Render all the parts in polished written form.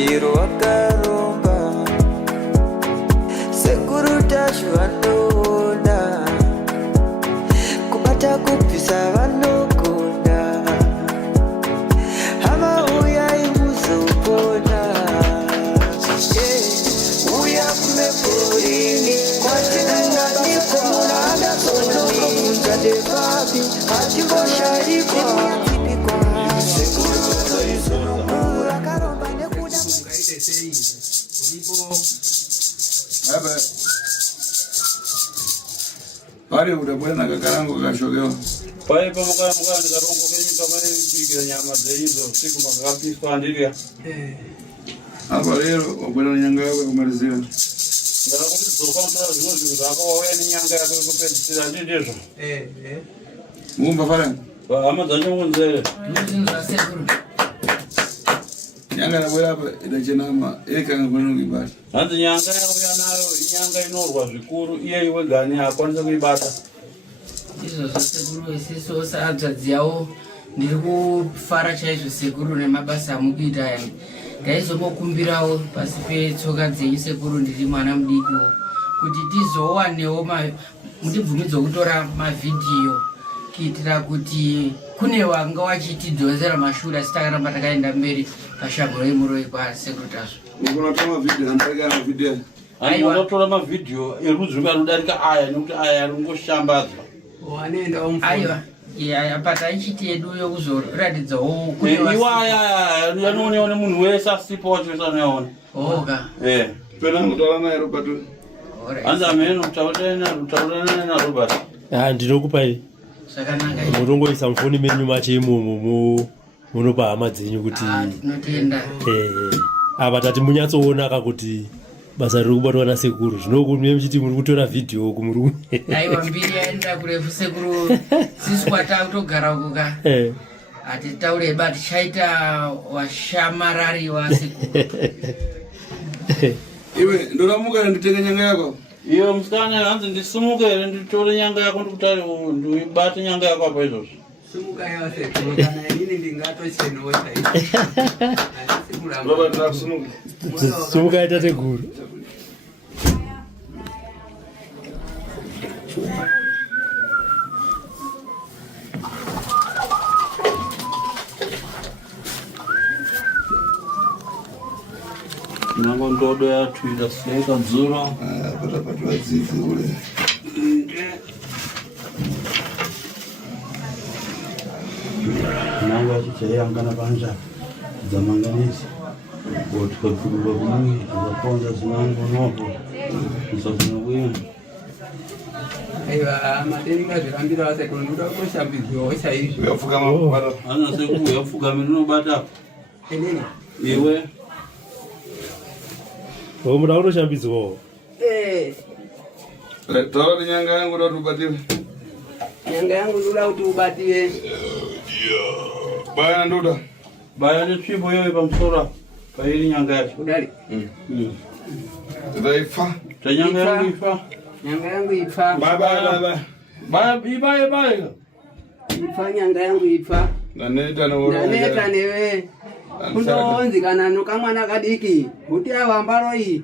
chiro wakaromba sekuru tacho vanoona kubata kupisa vanogona hama uyai muzopona uya kumeporini kwatinanganikomuranga sonomunga devapi hachingosharikwa pale utabwana kakarangu kashogewa pale pamoja nikarongo mimi kama nipiga nyama hizo siku makapi kwa ndilia hapa leo ubwana nyanga yako kumalizia ndio kuzokonda zingine zako wewe ni nyanga yako kupendeza ndizo mumba pale ama zanyo nzee nyanga na bwana hapa inachenama eka ngano ngibata hadi nyanga yako yanayo nyanga inorwa zvikuru iye iwe gani akwanza kuibata izvo zvesekuru isiso saadzadzawo ndiri kufara chaizvo sekuru nemabasa amukuita yani ndaizombokumbirawo pasi petsoka dzenyu sekuru ndiri mwana mudiko kuti tizowanewo mundibvumidzo kutora mavhidhiyo kuitira kuti kune wanga wachitidzosera mashure asi takaramba takaenda mberi pashago remuroi kwasekuru tazvo unotora mavhidhiyo anotaka mavhidhiyo unotora mavhidhiyo erudzi anodarika aya nekuti aya aringoshambadzwa aiwa apa taichiti yedu yokuzoratidzawo iwaya yanoonekwa nemunhu wese asipo wacho sanoyaona oka pena kutaura naye Robert hanzi ameno taurana na Robert ndinokupai zvakanaka mutongoisa mufoni menyu macho imomo munopa hama dzenyu kuti tinotenda apa tati munyatsoonaka kuti basa riri kubatwa nasekuru zvinokume muchiti muri kutora vhidhiyo kumurume aiwa mbiri yaenda kurefu sekuru sisi kwatakutogara kuka hatitaure ba tichaita washamarari wasekuru iwe ndoramuka nditenge nyanga yako iyo musikana hanzi ndisimuke here nditore nyanga yako ndikutari ndibate nyanga yako apa izvozvo simuka yasekuru kana inini ndingatochenowo Robert nakusimuka simuka itate guru nango ndodo yatwira seka dzura patapatwa dzidzi ule nango achichayangana panja dzamanganisi wotikakuruka kumwe zvaponza zinango nopo musafuna kuenda aiwa matenga zvirambira wasekuru ndoda kutoshambidzwawo chaizvo uyapfukama kubata hana seku uyapfukama ndinobata inini iwe muda kutoshambidzwawo taura nyanga yangu ndoda ubatiwe nyanga yangu ndoda kuti ubatiwe baya ndoda baya netsvimbo iyoyo pamusoro pairi nyanga yacho kudari taifa tanyanga yangu ifa nyanga yangu ipfa baya ipfa nyanga yangu ipfa ndaneta newe kundoonzi kana nokamwana kadiki kuti avambaroi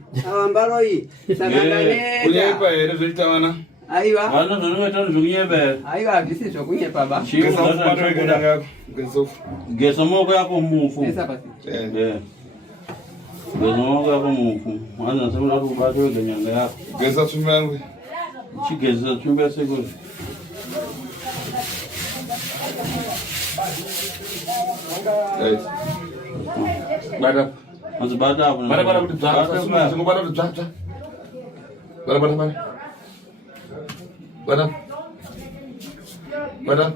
saka kunyepa here zvoita vana aiwa vana zvonongoita zvokunyepa here aiwa hazvisi zvokunyepa ba gesa maoko yako mufu esa pasi gesa maoko yako mufu hanzi nasekuda kuti ubate wega nyanga yako gesa tsvimbo yangu chigezesa tsvimbo yasekuru bata hanzi bata apo bata kuti dzangobata kuti dzva bata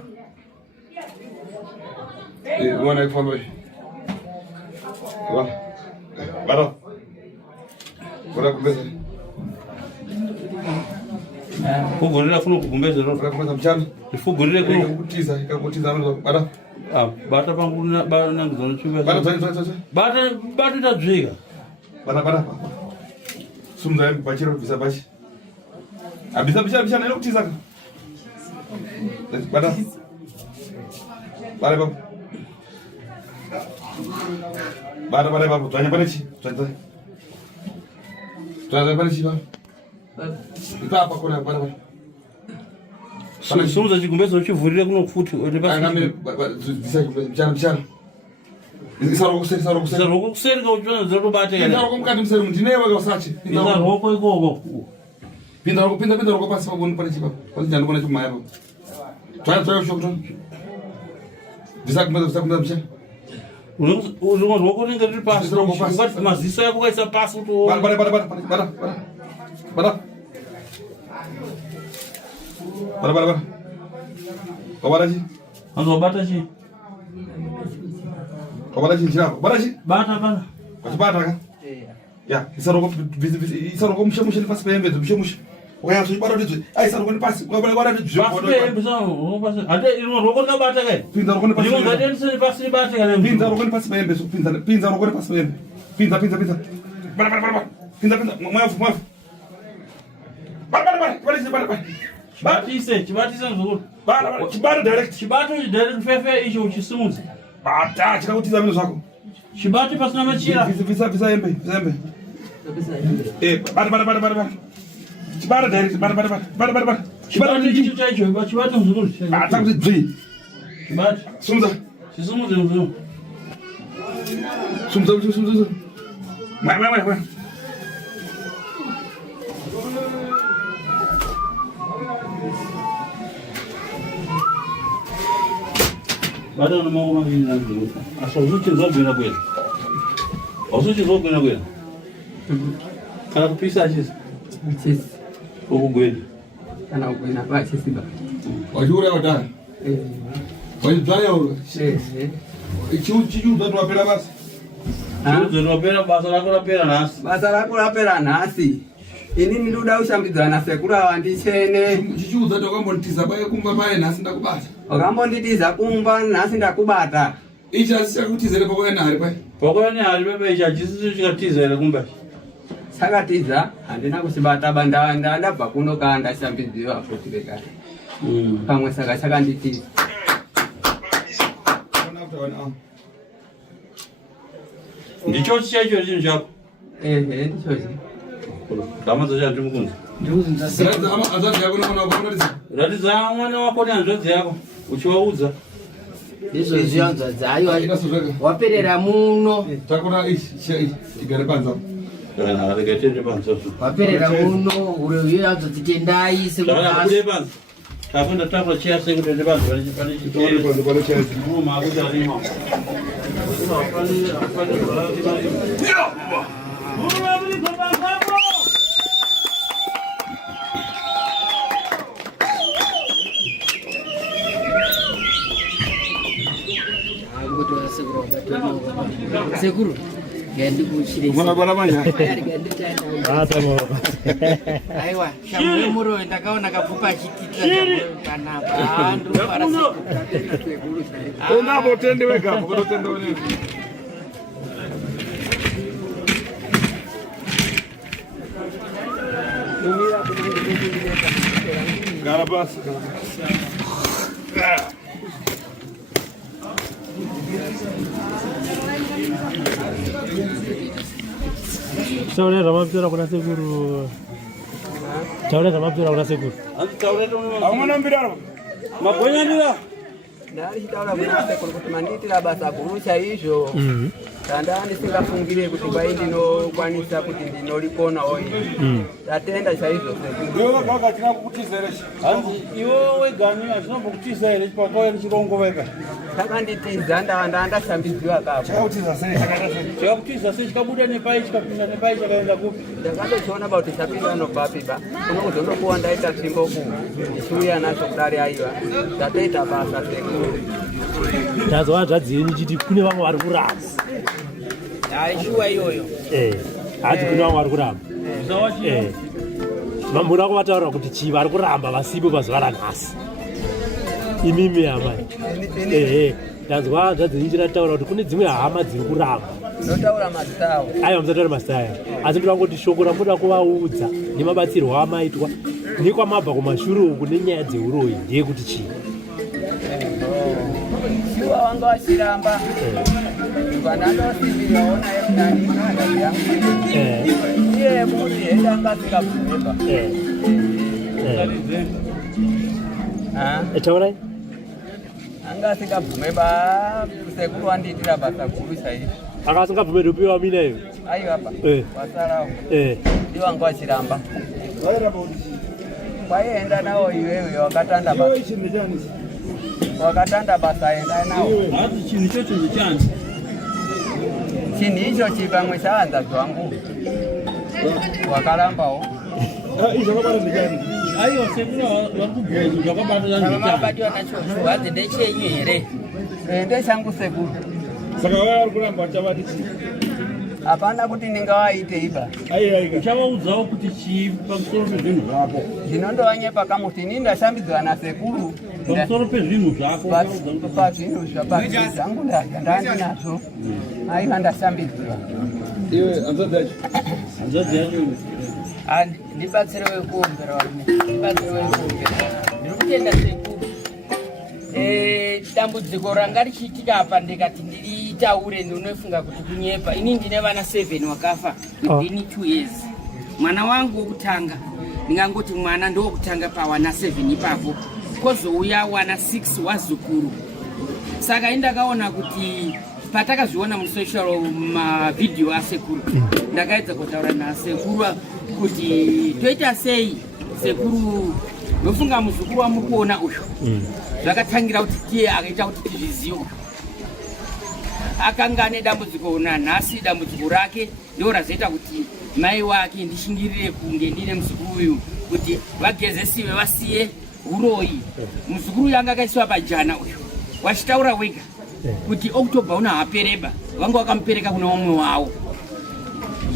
uona ikufamba bata kumbeza kugurira funo kugumbeze kumbeza mchana ifugurire kuno ikakutiza bata bata pangu nangidzana tsvimbo bata tadzvika bata sumza bachiro bvisa bachi abisa bicha nayo kutiza bata bata Bara ipapo dzvanya pane chi? Dzvanya pane chi ipapo? Ipapo kona bara. Sumuza chikumbezo chivhurire kuno futi uri pasi. Angame mchana. Isaro kuseri kauchona dzirobate kana. Pinda mukati museri ndinewe kasachi. Pinda roko ikoko. Pinda roko pasi paboni pane chi ipapo. Pasi njani kona chimaya ipapo. Dzvanya shokto. Ndisakumba mchana. Urimo roko ringe riri pasi. Ungati maziso yako kaisa pasi kuti. Bara. Kawara chi? Anzobata chi? Kawara chi chirako? Bara chi? Bata. Kwachibata ka? Ya, isaroko mushe pasi pembe mushe. Oya zvibara ndizvo. Isaroko pasi. Kwabara ndizvo. Pasi pembe so pasi. Ade irimo roko ndabata kai. Pinda roko pasi. Ndimo ngadenseni pasi bata kai. Pinda roko pasi pembe so pinda roko pasi pembe. Pinda. Bara. Pinda. Mwafu. Bara. Chibatisa nzukuru. Chibara direct. Chibato direct fefe icho uchisimuzi. Bata chikautiza mino zvako. Chibati pasina machira. Visa embe. Bara. Chibara direct. Bara. Chibati chicho chaicho, chibati nzukuru. Bata kuti dzi. Chibati. Sumuza. Chisumuzi nzukuru. Sumuza. Mwa. Bada no mago mavina nzukuru. Asozuchi zogwena kwena. Osuchi zogwena kwena. Kana kupisa chisi. Chisi. Ukugwena. Kana kugwena kwa chisi ba. Wajura wada. Wajibaya uro. Chichu ndo wapela basi. Chichu ndo wapela basa lako lapela nasi. Basa lako lapela nasi. Ini ndoda ushambidzana sekura wandichene. Chichu ndo kwambonitiza baye kumba baye nasi ndakubata. Wakambonditiza kumba nasi ndakubata. Icha sikutizere pakwena hari pai. Pakwena hari pai icha chisi chikatizere kumba. Sakatiza handina kusibata banda ndabva kuno kanda shambidziwa futi bekare. Pamwe saka chakanditiza. Ndicho chicho chinhu chako. Ndicho chi. Kamazo cha ndumukunza. Radza mwana wako ni anzodzi yako. Uchiwaudza. Ndizvo zviyanzwa dzayo. Waperera muno. Takura igare panza. Kana regetende panza. Waperera muno uri yanzwa titendai sekubasa. Panza. Tapenda tapla chia sekutende panza pane chitori panza pane chia. Mama akuti alima. Seguro. Gendi kuchire. Mwana bwana manya. Hata mo. Aiwa, shamuro ndakaona kapupa chitita kana bandu para seguro. Ona botende weka, botende wene. Garabas. Taule ramapira kuna seguru. Taule ramapira kuna seguru. Anti taule ndo Amana mbiraro. Magonya ndira. Ndari chitaura kuti manditira basa kurusha izvo. Tandani singafungire kuti bai ndinokwanisa kuti ndinolikona oyi. Tatenda chaizvo sekuru. Iwe kaka tina kukutizere. Anzi iwe wegani azvinobokutiza ere chipakauya chirongo wega. Takanditiza ndashambidziwa kapo. Chakutiza sei chakatiza. Chakutiza sei chikabuda nepai chikapinda nepai chakaenda kupi. Ndakandochiona kuti chapinda nopapi ba. Unozondokuwa ndaita simbo ku. Ichuya nacho kudari aiwa. Tatoita basa sekuru. Ndazwa zvadzini chiti kune vamwe vari kuramba. Aishuwa iyoyo. Hati kune vamwe vari kuramba. Mambo nako vataura kuti chii vari kuramba vasipo pazuva ranhasi. Imimi amai. Ndazwa zvadzini chirataura kuti kune dzimwe hama dziri kuramba. Notaura mazitawo. Aiwa musataura mazita aya. Asi ndivangoti shoko ramuda kuvaudza nemabatsirwo amaitwa nekwamabva kumashure uku nenyaya dzeuroyi ndeyekuti chii. Shiwa wanga wachiramba. Banana siliona nani kana yangu. Ye muri endanga sikapumeba. Echaurai? Anga sikapumeba kusekuru anditira basa kurusa hivi. Akasingapume rupiwa mina hivi. Ayo hapa. Wasarao. Ndio angwa chiramba. Kwaenda nao iwewe wakatanda basa. Wakatanda basa enda nao. Hadi chini chocho ni chani. Chini hicho chipamwe chaanza zwangu. Wakalambao. Hizo kama ni gani? Ayo sekula warukubwezi wakabata Kama yani. mabati wanachocho wazi ndeche nyere. Ende changu sekuru. Saka wewe ulikulamba chabati. Hapana kuti ningawaite iba. Ai. Chavaudzawo kuti pamusoro pezvinhu zvako. Ndinondowanyepa kamuti ninda shambidzwa na sekuru. Pamusoro pezvinhu zvako. Pazvinhu zvapazangu ndandinazvo. Aiva ndashambidzwa. Iwe anzadachi. Hanzvadzi yacho. Ndibatsire wekuombera varume. Ndibatsire wekuombera. Ndiri kutenda sekuru. Dambudziko ranga richiitika apa ndikati nditaure ndinofunga kuti kunyepa. Ini ndine vana 7 wakafa within 2 years. Mwana wangu wokutanga ndingangoti mwana ndowokutanga pawana 7 ipapo. Kozouya wana 6 wazukuru. Saka indakaona kuti patakazviona musocial mavideo asekuru ndakaedza kutaura nasekuru kuti toita sei sekuru ndofunga muzukuru wamuri uyu zvakatangira kuti tiye akaita kuti tizvizive akanga ane dambudziko nanhasi dambudziko rake ndiro razoita kuti mai wake ndishingirire kunge ndine muzukuru uyu kuti vagezesiwe vasiye uroyi. Muzukuru yanga akaisiwa pajana uyu wachitaura wega kuti October una hapereba vanga vakamupereka kuna umwe wavo.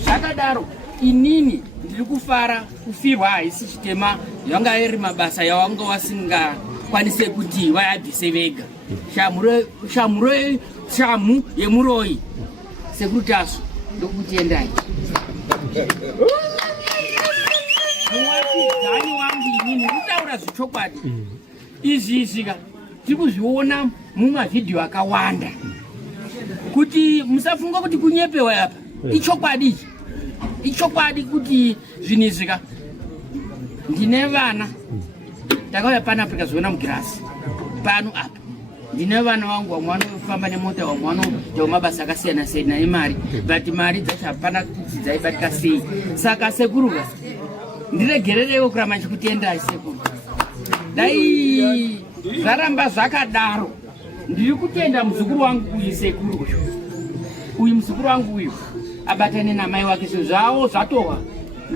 Zvakadaro inini ndiri kufara kufirwa haisi chitema yanga iri mabasa yawanga wasingakwanise kuti vayabvise vega. Shamu yemuroyi sekuru tasu ndokutiendai. Muwatidzani wangu inini kutaura zvichokwadi izvizvika tikuzviona mumavidhio akawanda kuti musafunga kuti kunyepewa apa ichokwadi kuti zvinizvika. Ndine vana takauya pano apa tikazoona mugirasi pano apa ndine vana vangu vamwe vanofamba nemota vamwe vanoita mabasa akasiyana siyana emari but mari dzacho hapana kuti dzaibatika sei. Saka sekuruka ndiregererewo kuramba ndichikutendai sekuru. Dai zvaramba zvakadaro ndiri kutenda muzukuru wangu uyu sekuru uyu muzukuru wangu uyu abatane namai wake zvavo zvatowa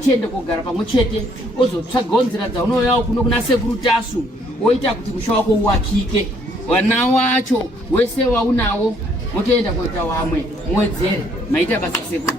tiende kugara pamwe chete ozotsvagawo nzira dzaunoyawo kuno kuna sekuru tasu oita kuti musha wako uwakike vana wacho wese waunawo motoenda kuita wamwe muwedzere maita basa sekuru.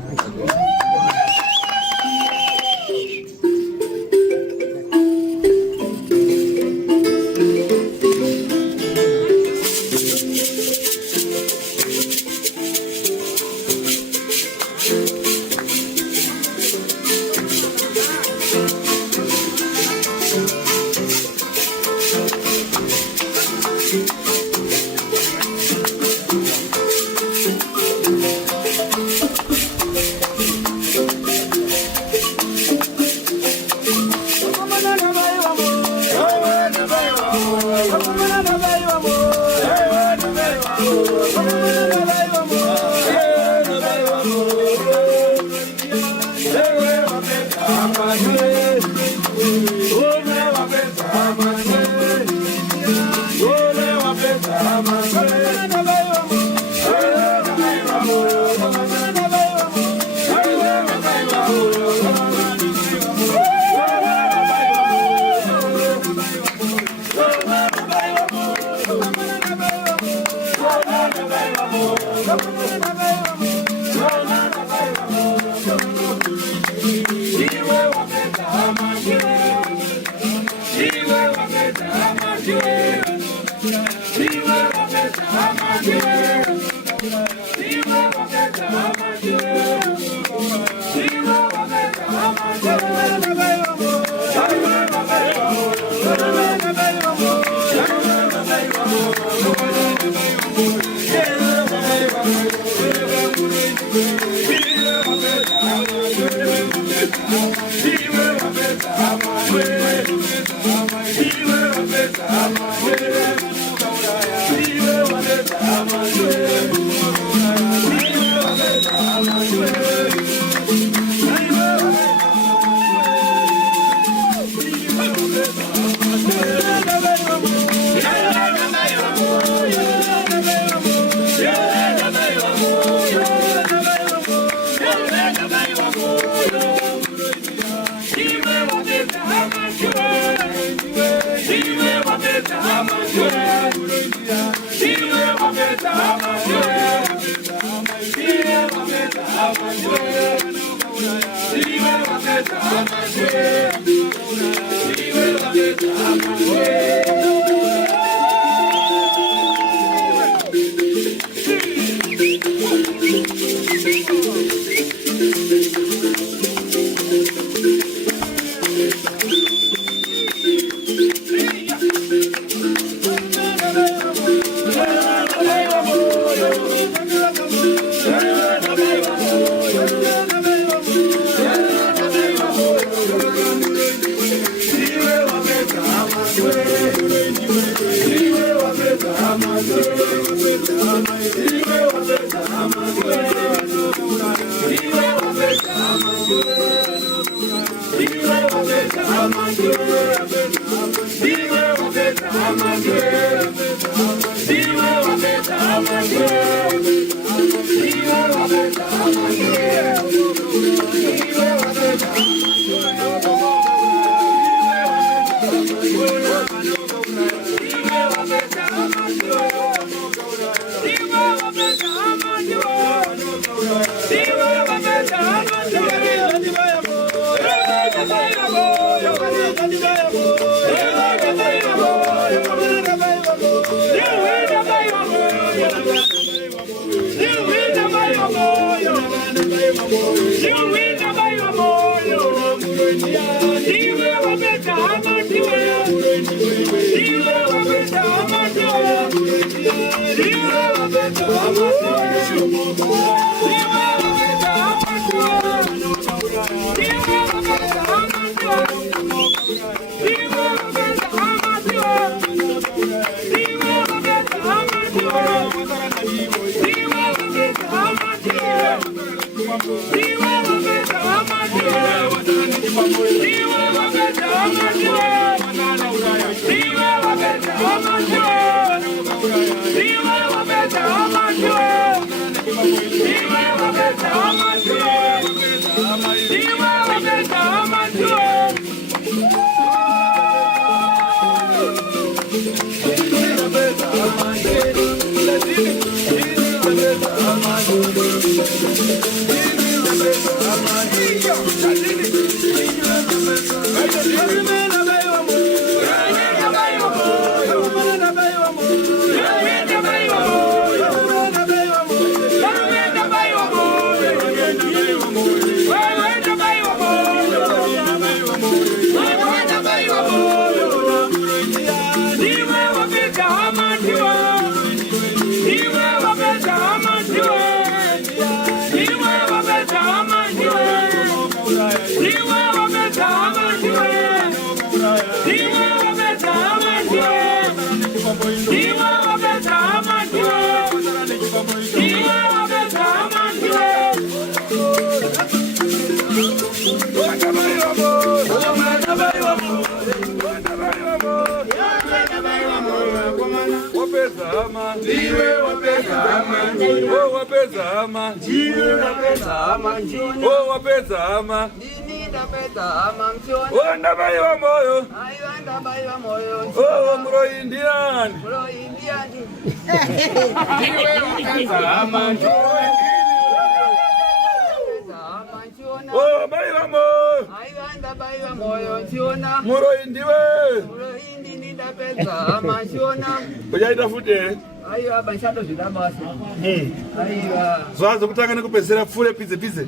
Zwazo kutaka nikupezera fule pize pize.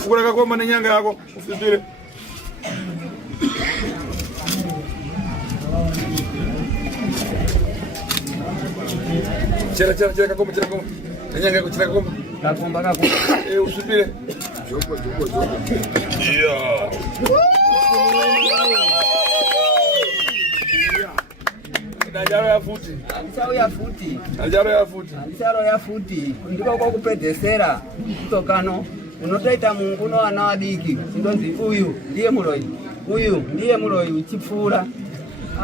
Fukura kakoma nenyanga yako. Ufizile. Chera kakoma. Nenyanga yako chera kakoma. Kakomba kakomba. Usipile. Yeah. Najaro ya futi. Alisaro ya futi. Najaro ya futi. Alisaro ya futi. Ndiko kwa kupedzesera kutokano unotaita Mungu no ana wadiki. Ndonzi uyu ndiye muloyi. Uyu ndiye muloyi chipfura.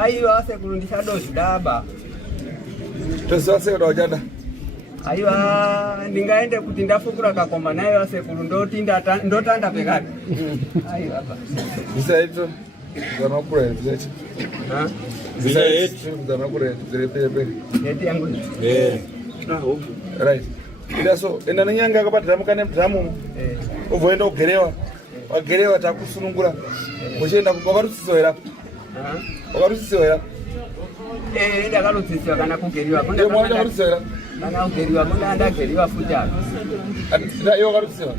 Aiwa ase kulundisha doshi daba. Tosase ndojada. Aiwa ndingaende kuti ndafukura kakomba nayo ase kulundotinda ndotanda pekati. Aiwa hapa. Bisaito. Zanokura yetu. Ha? Bisaito zanokura yetu. Yeti yangu. Right. Ila so enda nyanga akabadira kane mdramu. Uvoenda kugerewa. Wagerewa takusunungura. Muchenda kubarutsisoera. Warutsisoera. Ndakarutsiswa kana kugeriwa. Ndio mwana warutsisoera. Kana kugeriwa kuna ndageriwa futa. Ndio yo warutsisoera.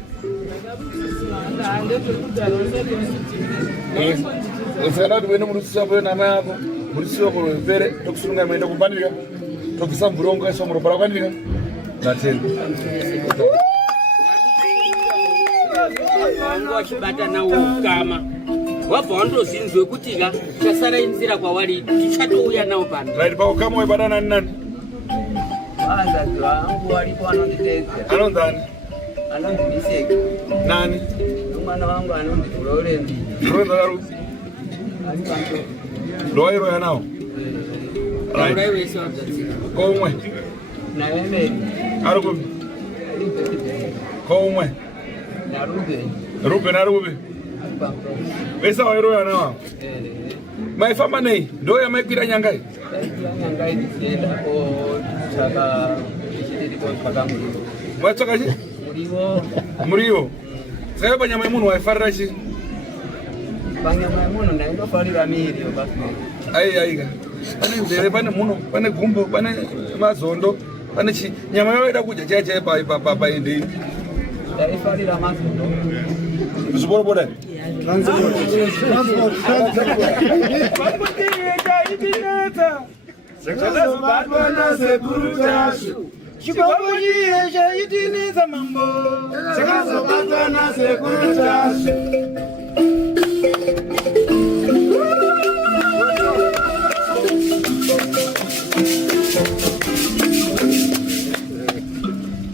Ufana duwene murutsisa bwe nama yako. Murutsisa ko vere tokusununga mwenda kubanira. Tokisa mburongo eso murobara kwanira. Natenda. Wangu wachibata na ukama. Wabva wandozinzwe kuti ka chasara inzira kwawari tichatoуya nawo pano. Right pa ukama webadana nani? Wazazi wangu walipo wanonditeza. Anondani? Anondibiseka. Nani? Mwana wangu anondituloleni. Roza garuzi. Alikanto. Loiro ya nao. Right. Ura iwe sawa zatsika. Komwe. Na wewe. Arubi. Komwe. Na Ruben. Ruben arubi. Alikanto. Pesa wairo ya nao. Maifama nei. Ndo ya maipira nyangai. Nyanga idisenda ko chaka chitiri ko paka muri. Mwatoka chi? Muriwo. Muriwo. Sasa banyama imuno waifarira chi? Banyama imuno ndaendo farira miri basi. Ai. Pane nzere, pane muno, pane gumbo, pane mazondo, pane chi. Nyama yoida kuja chacha pa ende. Ndaifarira mazondo. Zibora. Transport.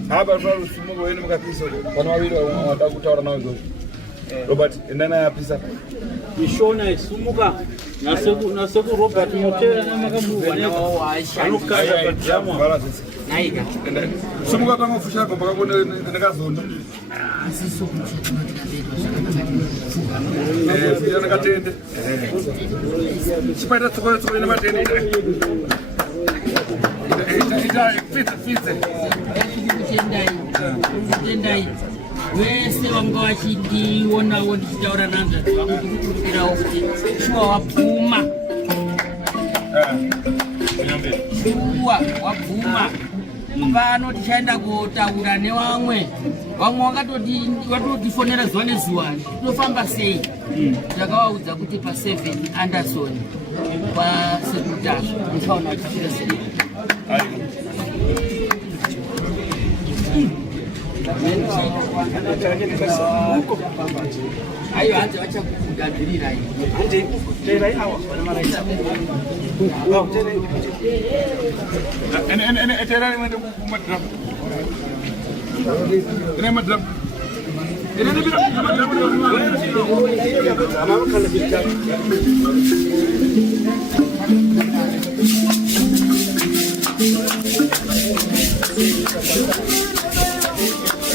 Haba kwa usimugo wenu mkatiso. Wana wawili wanataka kutaura nao hizo. Robert, endana ya pisa. Ishona isumuka. Naseku Robert motera na makamu Wanawo waisha. anokaya padrama. Bala sisi. Naika. Sumuka kama fusha kwa mpaka kone ndakazondo. Asiso kuchata Fujana katende. Sipaita tsoko ina matende. Ita fitse. Kutendai wese wanga wachindionawo ndichitaura nanzvazvo vangu ndikukumbirawo kuti shuwa wabvuma shuwa wabvuma pano tichaenda kotaura nevamwe wakatotifonera zuva nezuva tinofamba sei takavaudza kuti pa7 Anderson pasekutari ndichaona tichira sei ayo hanzi vachakugadzirira Etera mwende kumadram. Ene madram. Ene bira madram. Ama kana bita.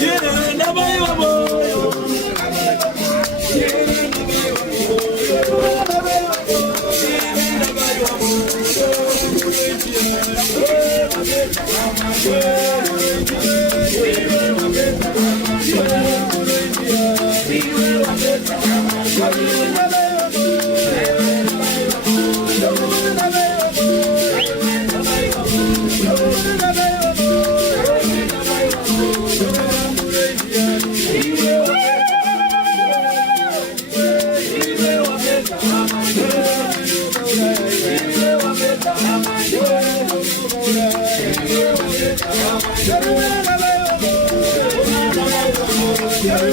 Yere nabayo boyo. Yere nabayo boyo. Remember